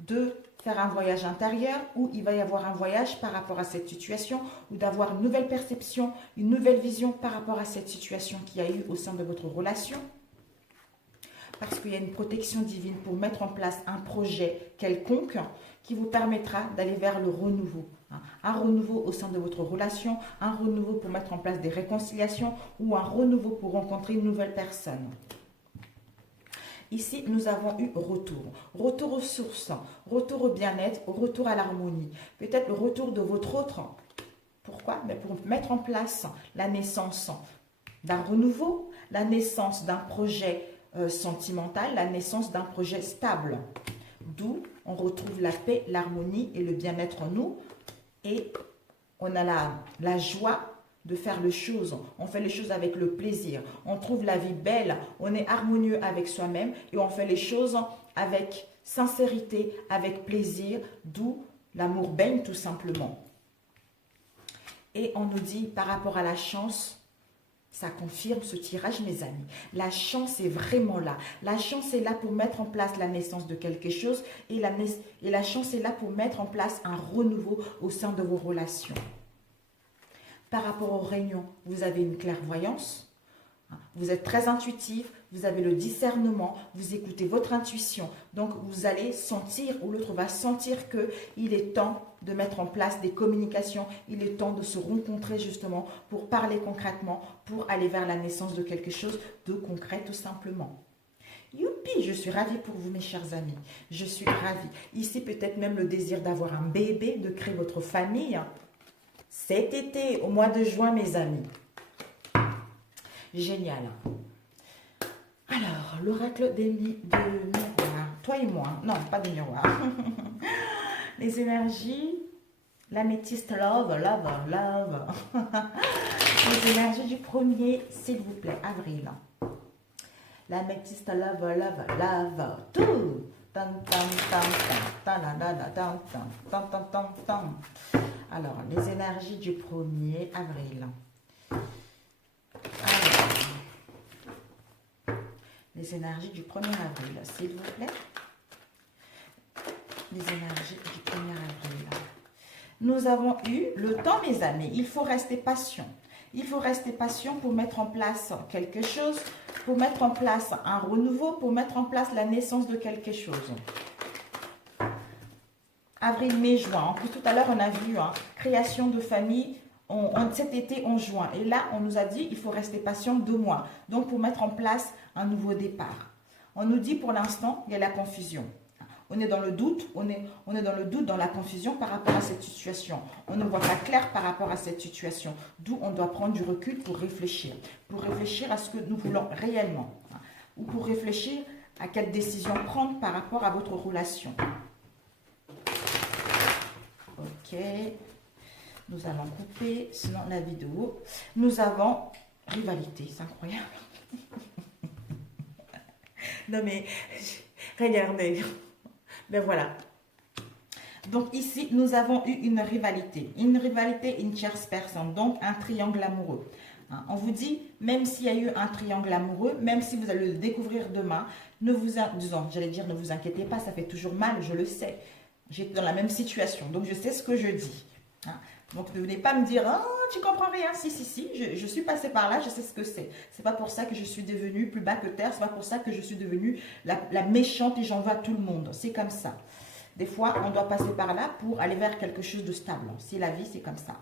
de faire un voyage intérieur où il va y avoir un voyage par rapport à cette situation ou d'avoir une nouvelle perception, une nouvelle vision par rapport à cette situation qu'il y a eu au sein de votre relation. Parce qu'il y a une protection divine pour mettre en place un projet quelconque qui vous permettra d'aller vers le renouveau. Un renouveau au sein de votre relation, un renouveau pour mettre en place des réconciliations ou un renouveau pour rencontrer une nouvelle personne. Ici, nous avons eu retour. Retour aux sources, retour au bien-être, retour à l'harmonie. Peut-être le retour de votre autre. Pourquoi? Mais pour mettre en place la naissance d'un renouveau, la naissance d'un projet sentimental, la naissance d'un projet stable. D'où on retrouve la paix, l'harmonie et le bien-être en nous. Et on a la joie de faire les choses. On fait les choses avec le plaisir. On trouve la vie belle. On est harmonieux avec soi-même. Et on fait les choses avec sincérité, avec plaisir. D'où l'amour baigne tout simplement. Et on nous dit par rapport à la chance, ça confirme ce tirage, mes amis. La chance est vraiment là. La chance est là pour mettre en place la naissance de quelque chose. Et la chance est là pour mettre en place un renouveau au sein de vos relations. Par rapport aux réunions, vous avez une clairvoyance. Vous êtes très intuitif. Vous avez le discernement. Vous écoutez votre intuition. Donc, vous allez sentir, ou l'autre va sentir qu'il est temps de mettre en place des communications. Il est temps de se rencontrer justement pour parler concrètement, pour aller vers la naissance de quelque chose de concret tout simplement. Youpi, je suis ravie pour vous mes chers amis. Je suis ravie. Ici peut-être même le désir d'avoir un bébé, de créer votre famille. Cet été, au mois de juin mes amis. Génial. Alors, l'oracle de miroir. Toi et moi. Non, pas de miroir. Les énergies, l'améthyste love. Les énergies du 1er, s'il vous plaît, avril. L'améthyste love. Tout. Alors, les énergies du 1er avril. Alors, les énergies du 1er avril, s'il vous plaît. Les énergies du 1er avril. Nous avons eu le temps, mes amis. Il faut rester patient. Il faut rester patient pour mettre en place quelque chose, pour mettre en place un renouveau, pour mettre en place la naissance de quelque chose. Avril, mai, juin. En plus, tout à l'heure, on a vu création de famille cet été en juin. Et là, on nous a dit il faut rester patient 2 mois. Donc, pour mettre en place un nouveau départ. On nous dit pour l'instant, il y a la confusion. On est dans le doute, on est dans le doute, dans la confusion par rapport à cette situation. On ne voit pas clair par rapport à cette situation. D'où on doit prendre du recul pour réfléchir. Pour réfléchir à ce que nous voulons réellement. Ou pour réfléchir à quelle décision prendre par rapport à votre relation. Ok. Nous allons couper, sinon la vidéo. Nous avons rivalité, c'est incroyable. Non mais, regardez. Ben voilà. Donc ici, nous avons eu une rivalité, une tierce personne, donc un triangle amoureux. Hein, on vous dit, même s'il y a eu un triangle amoureux, même si vous allez le découvrir demain, ne vous inquiétez pas, ça fait toujours mal, je le sais. J'étais dans la même situation, donc je sais ce que je dis. Hein. Donc ne venez pas me dire, oh, tu comprends rien. Si, je suis passée par là, je sais ce que c'est. C'est pas pour ça que je suis devenue plus bas que terre, c'est pas pour ça que je suis devenue la méchante et j'en veux à tout le monde. C'est comme ça. Des fois, on doit passer par là pour aller vers quelque chose de stable. C'est la vie, c'est comme ça.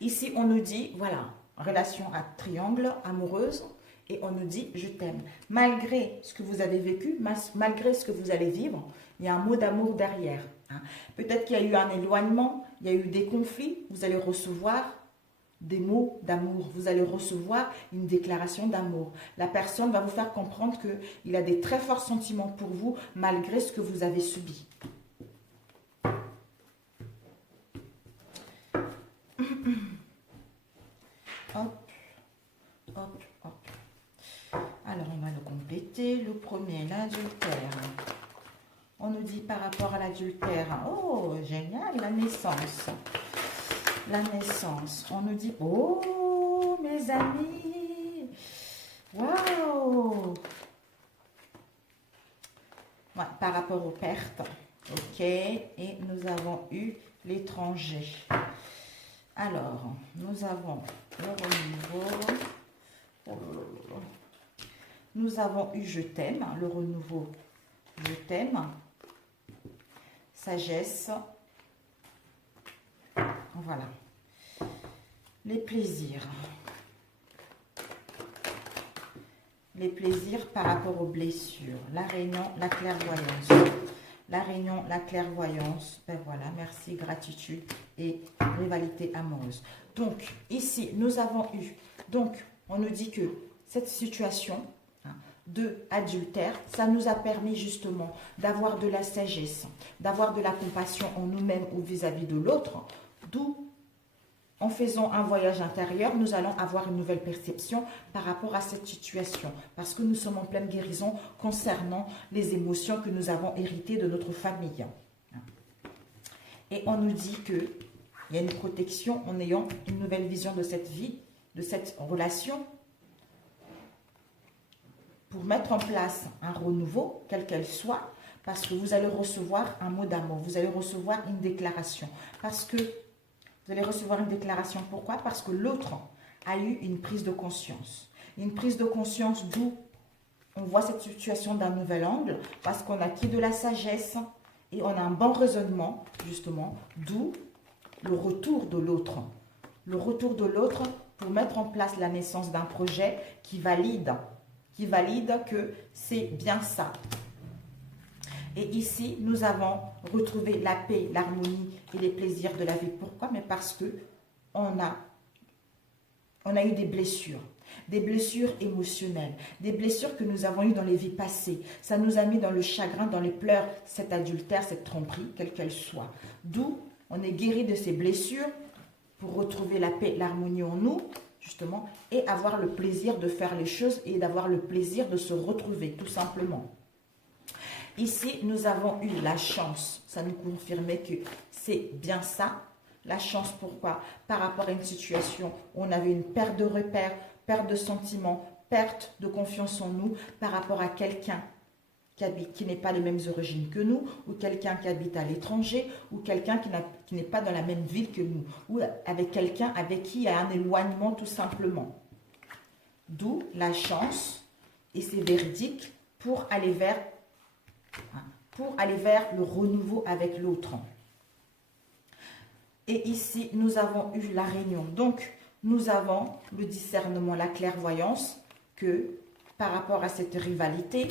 Ici, on nous dit, voilà, relation à triangle, amoureuse, et on nous dit, je t'aime. Malgré ce que vous avez vécu, malgré ce que vous allez vivre, il y a un mot d'amour derrière. Hein. Peut-être qu'il y a eu un éloignement, il y a eu des conflits, vous allez recevoir des mots d'amour, vous allez recevoir une déclaration d'amour. La personne va vous faire comprendre qu'il a des très forts sentiments pour vous malgré ce que vous avez subi. Hop, hop, hop. Alors, on va le compléter. Le premier, l'adultère. On nous dit par rapport à l'adultère, oh, génial, la naissance. La naissance. On nous dit, oh, mes amis, waouh. Ouais, par rapport aux pertes, ok. Et nous avons eu l'étranger. Alors, nous avons le renouveau. Nous avons eu je t'aime, le renouveau, je t'aime. Sagesse. Voilà. Les plaisirs. Les plaisirs par rapport aux blessures. La réunion, la clairvoyance. La réunion, la clairvoyance. Ben voilà, merci, gratitude et rivalité amoureuse. Donc, ici, nous avons eu. Donc, on nous dit que cette situation de adultère, ça nous a permis justement d'avoir de la sagesse, d'avoir de la compassion en nous-mêmes ou vis-à-vis de l'autre. D'où, en faisant un voyage intérieur, nous allons avoir une nouvelle perception par rapport à cette situation. Parce que nous sommes en pleine guérison concernant les émotions que nous avons héritées de notre famille. Et on nous dit qu'il y a une protection en ayant une nouvelle vision de cette vie, de cette relation, pour mettre en place un renouveau, quelle qu'elle soit, parce que vous allez recevoir un mot d'amour, vous allez recevoir une déclaration. Parce que vous allez recevoir une déclaration. Pourquoi? Parce que l'autre a eu une prise de conscience. Une prise de conscience d'où on voit cette situation d'un nouvel angle, parce qu'on a acquis de la sagesse et on a un bon raisonnement, justement, d'où le retour de l'autre. Le retour de l'autre pour mettre en place la naissance d'un projet qui valide que c'est bien ça. Et ici, nous avons retrouvé la paix, l'harmonie et les plaisirs de la vie. Pourquoi? Mais parce que on a eu des blessures émotionnelles, des blessures que nous avons eues dans les vies passées. Ça nous a mis dans le chagrin, dans les pleurs, cet adultère, cette tromperie, quelle qu'elle soit. D'où on est guéri de ces blessures pour retrouver la paix, l'harmonie en nous, justement, et avoir le plaisir de faire les choses et d'avoir le plaisir de se retrouver, tout simplement. Ici, nous avons eu la chance. Ça nous confirmait que c'est bien ça. La chance, pourquoi? Par rapport à une situation où on avait une perte de repères, perte de sentiments, perte de confiance en nous par rapport à quelqu'un qui n'est pas les mêmes origines que nous, ou quelqu'un qui habite à l'étranger, ou quelqu'un qui n'est pas dans la même ville que nous, ou avec quelqu'un avec qui il y a un éloignement tout simplement. D'où la chance et ses verdicts pour aller vers le renouveau avec l'autre. Et ici, nous avons eu la réunion. Donc, nous avons le discernement, la clairvoyance, que par rapport à cette rivalité,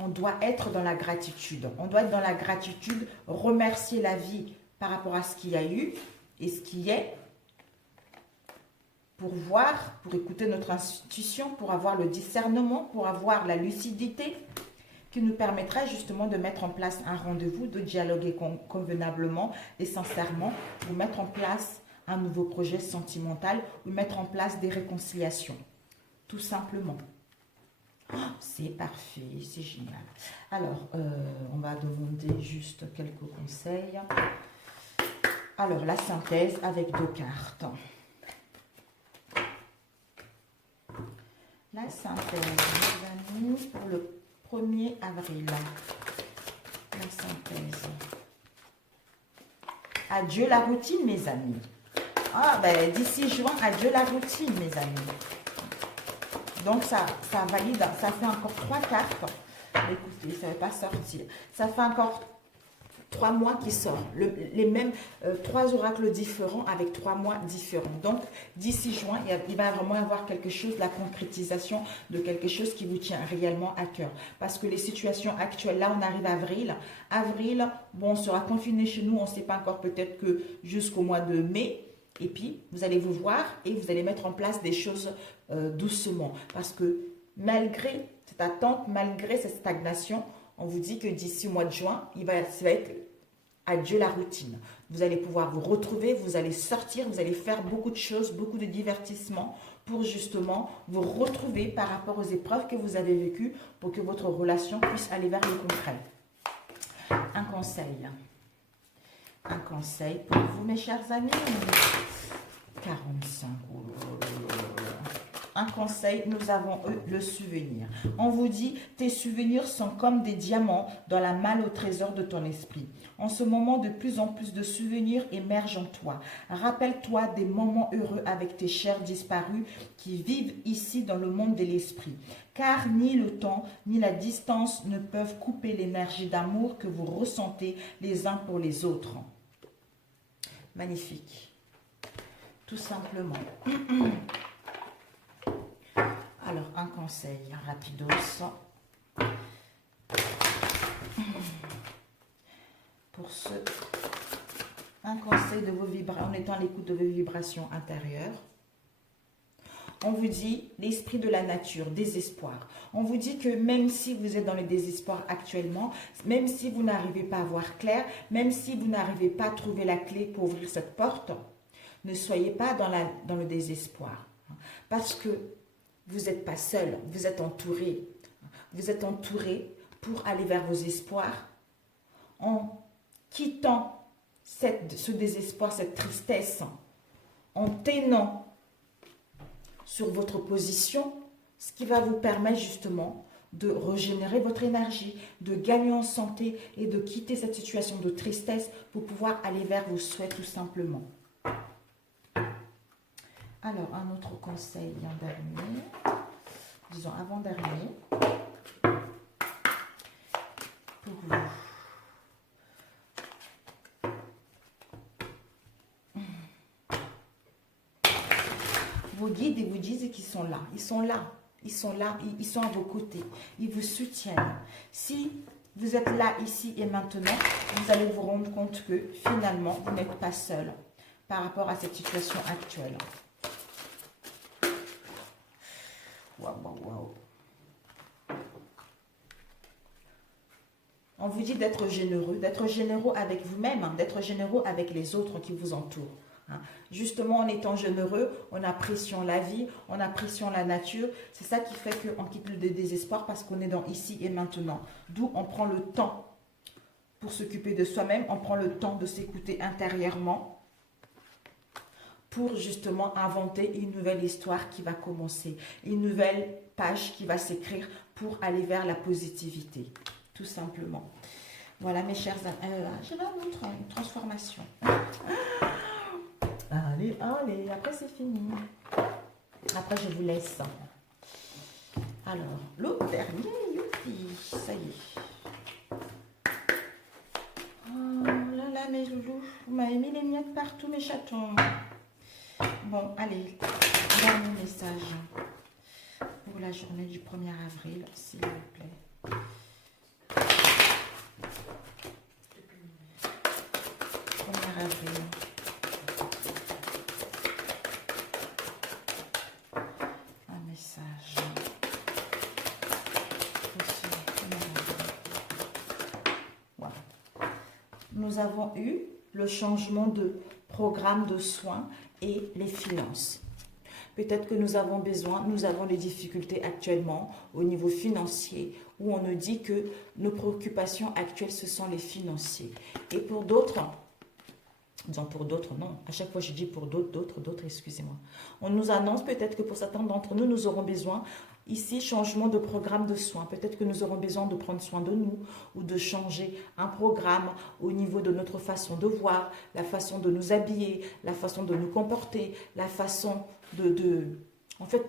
on doit être dans la gratitude. On doit être dans la gratitude, remercier la vie par rapport à ce qu'il y a eu et ce qui est, pour voir, pour écouter notre intuition, pour avoir le discernement, pour avoir la lucidité, qui nous permettra justement de mettre en place un rendez-vous, de dialoguer convenablement et sincèrement, pour mettre en place un nouveau projet sentimental ou mettre en place des réconciliations. Tout simplement. Oh, c'est parfait, c'est génial. Alors, on va demander juste quelques conseils. Alors, la synthèse avec 2 cartes. La synthèse, mes amis, pour le 1er avril. La synthèse. Adieu la routine, mes amis. Ah, ben, d'ici juin, adieu la routine, mes amis. Donc, ça valide, ça fait encore 3 cartes. Écoutez, ça ne va pas sortir. Ça fait encore 3 mois qui sortent. Les mêmes 3 oracles différents avec 3 mois différents. Donc, d'ici juin, il va vraiment y avoir quelque chose, la concrétisation de quelque chose qui vous tient réellement à cœur. Parce que les situations actuelles, là, on arrive à avril. Avril, bon, on sera confiné chez nous. On ne sait pas encore, peut-être que jusqu'au mois de mai. Et puis, vous allez vous voir et vous allez mettre en place des choses doucement. Parce que malgré cette attente, malgré cette stagnation, on vous dit que d'ici au mois de juin, ça va être adieu la routine. Vous allez pouvoir vous retrouver, vous allez sortir, vous allez faire beaucoup de choses, beaucoup de divertissements pour justement vous retrouver par rapport aux épreuves que vous avez vécues pour que votre relation puisse aller vers le concret. Un conseil. Un conseil pour vous, mes chers amis. 45. Un conseil, nous avons eu le souvenir. On vous dit, tes souvenirs sont comme des diamants dans la malle au trésor de ton esprit. En ce moment, de plus en plus de souvenirs émergent en toi. Rappelle-toi des moments heureux avec tes chers disparus qui vivent ici dans le monde de l'esprit. Car ni le temps, ni la distance ne peuvent couper l'énergie d'amour que vous ressentez les uns pour les autres. Magnifique. Tout simplement. Alors, un conseil rapidos. Pour ceux, un conseil de vos vibrations, en étant à l'écoute de vos vibrations intérieures. On vous dit l'esprit de la nature, désespoir. On vous dit que même si vous êtes dans le désespoir actuellement, même si vous n'arrivez pas à voir clair, même si vous n'arrivez pas à trouver la clé pour ouvrir cette porte, ne soyez pas dans le désespoir. Parce que vous n'êtes pas seul, vous êtes entouré. Vous êtes entouré pour aller vers vos espoirs en quittant ce désespoir, cette tristesse, en tenant sur votre position, ce qui va vous permettre justement de régénérer votre énergie, de gagner en santé et de quitter cette situation de tristesse pour pouvoir aller vers vos souhaits tout simplement. Alors, un autre conseil, un dernier, disons avant-dernier, pour vous. Vos guides, ils vous disent qu'ils sont là, ils sont là, ils sont là, ils sont à vos côtés, ils vous soutiennent. Si vous êtes là, ici et maintenant, vous allez vous rendre compte que finalement, vous n'êtes pas seul par rapport à cette situation actuelle. Waouh, waouh, waouh. On vous dit d'être généreux avec vous-même, hein, d'être généreux avec les autres qui vous entourent. Hein. Justement, en étant généreux, on apprécie la vie, on apprécie la nature. C'est ça qui fait qu'on quitte le désespoir parce qu'on est dans ici et maintenant. D'où on prend le temps pour s'occuper de soi-même, on prend le temps de s'écouter intérieurement pour justement inventer une nouvelle histoire qui va commencer, une nouvelle page qui va s'écrire pour aller vers la positivité, tout simplement. Voilà mes chers amis, j'avais une transformation. Allez, allez, après c'est fini. Après je vous laisse. Alors, le dernier, youpi, ça y est. Oh là là, mes loulous, vous m'avez mis les miettes partout, mes chatons. Bon, allez, dernier message pour la journée du 1er avril, s'il vous plaît. 1er avril. Un message. Voilà. Nous avons eu le changement de programme de soins et les finances. Peut-être que nous avons des difficultés actuellement au niveau financier, où on nous dit que nos préoccupations actuelles, ce sont les financiers. Et pour d'autres, disons pour d'autres, non, à chaque fois je dis pour d'autres, excusez-moi. On nous annonce peut-être que pour certains d'entre nous, nous aurons besoin, ici, changement de programme de soins. Peut-être que nous aurons besoin de prendre soin de nous ou de changer un programme au niveau de notre façon de voir, la façon de nous habiller, la façon de nous comporter, la façon en fait,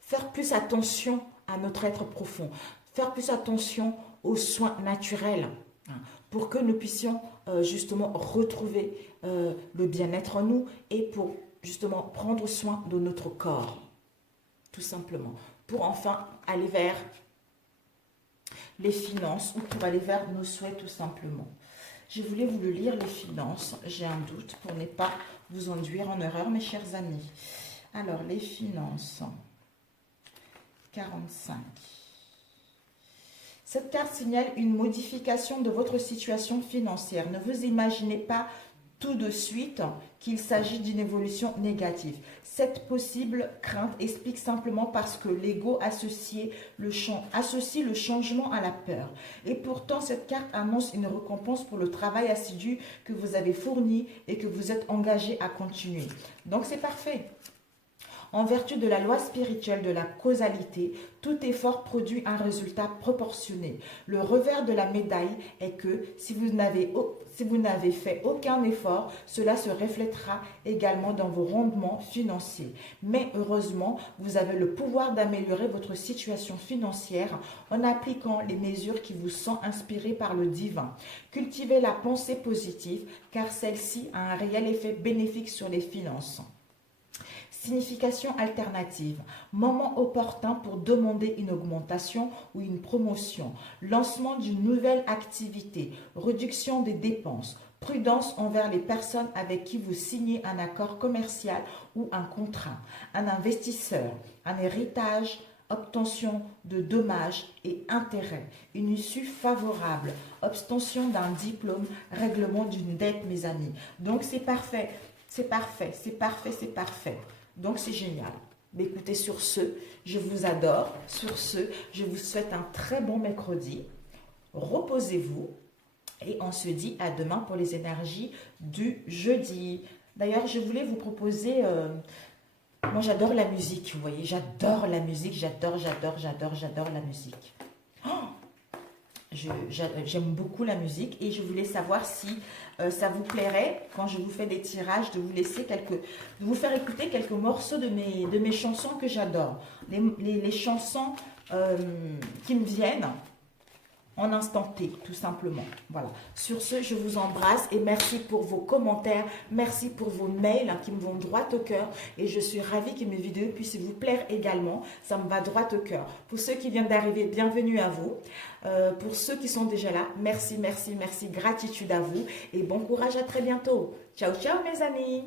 faire plus attention à notre être profond, faire plus attention aux soins naturels, hein, pour que nous puissions justement retrouver le bien-être en nous et pour justement prendre soin de notre corps, tout simplement, pour enfin aller vers les finances ou pour aller vers nos souhaits tout simplement. Je voulais vous le lire, les finances, j'ai un doute pour ne pas vous induire en erreur, mes chers amis. Alors, les finances, 45. Cette carte signale une modification de votre situation financière. Ne vous imaginez pas tout de suite qu'il s'agit d'une évolution négative. Cette possible crainte explique simplement parce que l'ego associe le changement à la peur. Et pourtant, cette carte annonce une récompense pour le travail assidu que vous avez fourni et que vous êtes engagé à continuer. Donc, c'est parfait. En vertu de la loi spirituelle de la causalité, tout effort produit un résultat proportionné. Le revers de la médaille est que si vous n'avez fait aucun effort, cela se reflètera également dans vos rendements financiers. Mais heureusement, vous avez le pouvoir d'améliorer votre situation financière en appliquant les mesures qui vous sont inspirées par le divin. Cultivez la pensée positive car celle-ci a un réel effet bénéfique sur les finances. Signification alternative. Moment opportun pour demander une augmentation ou une promotion. Lancement d'une nouvelle activité. Réduction des dépenses. Prudence envers les personnes avec qui vous signez un accord commercial ou un contrat. Un investisseur. Un héritage. Obtention de dommages et intérêts. Une issue favorable. Obtention d'un diplôme. Règlement d'une dette, mes amis. Donc c'est parfait. C'est parfait. C'est parfait. C'est parfait. Donc, c'est génial. Mais écoutez, sur ce, je vous adore. Sur ce, je vous souhaite un très bon mercredi. Reposez-vous. Et on se dit à demain pour les énergies du jeudi. D'ailleurs, je voulais vous proposer... moi, j'adore la musique, vous voyez. J'adore la musique. J'adore la musique. J'aime beaucoup la musique et je voulais savoir si ça vous plairait quand je vous fais des tirages de vous faire écouter quelques morceaux de mes chansons que j'adore, les chansons qui me viennent en instant T, tout simplement. Voilà. Sur ce, je vous embrasse et merci pour vos commentaires, merci pour vos mails qui me vont droit au cœur et je suis ravie que mes vidéos puissent vous plaire également. Ça me va droit au cœur. Pour ceux qui viennent d'arriver, bienvenue à vous. Pour ceux qui sont déjà là, merci, gratitude à vous et bon courage, à très bientôt. Ciao, ciao mes amis.